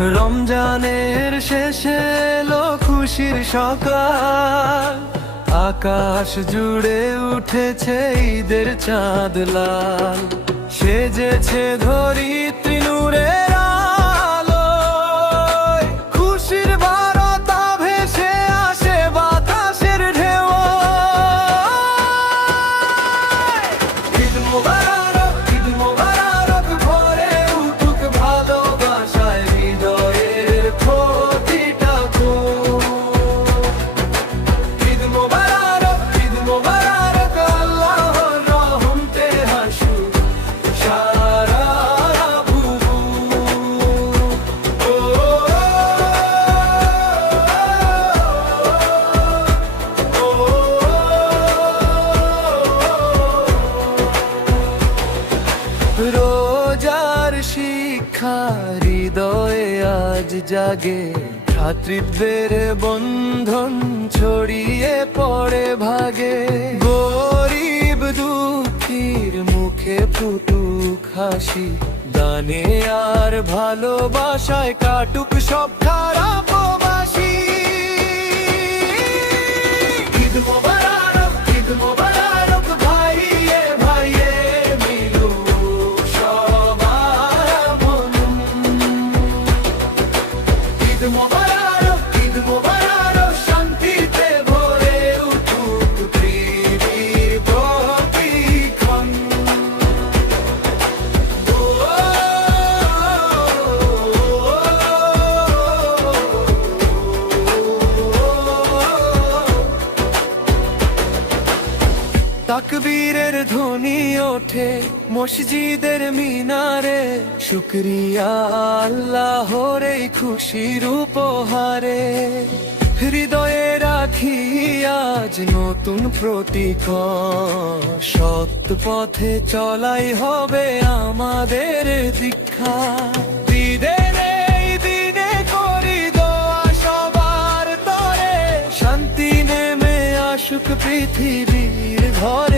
রমজানের শেষে এলো খুশির সকাল, আকাশ জুড়ে উঠেছে ঈদের চাঁদ লাল, সেজেছে ধরিত্রী নূরের আলোয়, খুশির বারতা ভেসে আসে বাতাসের ঢেউ। ঈদ মোবারক, ঈদ মোবারক, ভরে উঠুক ভালোবাসায় হৃদয়ের প্রতিটা কোণ। ঈদ মোবারক, ঈদ মোবারক, আল্লাহর রহমতে হাসুক সারা ভুবন। রোজার শিক্ষা হৃদয়ে আজ জাগে, ভ্রাতৃত্বের বন্ধন ছড়িয়ে পড়ে ভাগে, গরিব দুঃখীর মুখে ফুটুক হাসি, দানে আর ভালোবাসায় কাটুক সব খারাপ বাসি। ঈদ মোবারক, ঈদ মোবারক, ভাইয়ে ভাইয়ে মিলুক সবার মন। ঈদ মোবারক, ঈদ মোবারক, শান্তিতে ভরে উঠুক পৃথিবীর প্রতিক্ষণ। তাকবীরের ধ্বনি ওঠে মসজিদের মিনারে, শুকরিয়া আল্লাহর এই খুশির উপহারে, হৃদয়ে রাখি আজ নতুন প্রতীক, সৎ পথে চলাই হবে আমাদের দীক্ষা। ঈদের এই দিনে করি দোয়া সবার তরে, শান্তি নেমে আসুক পৃথিবীর ঘরে।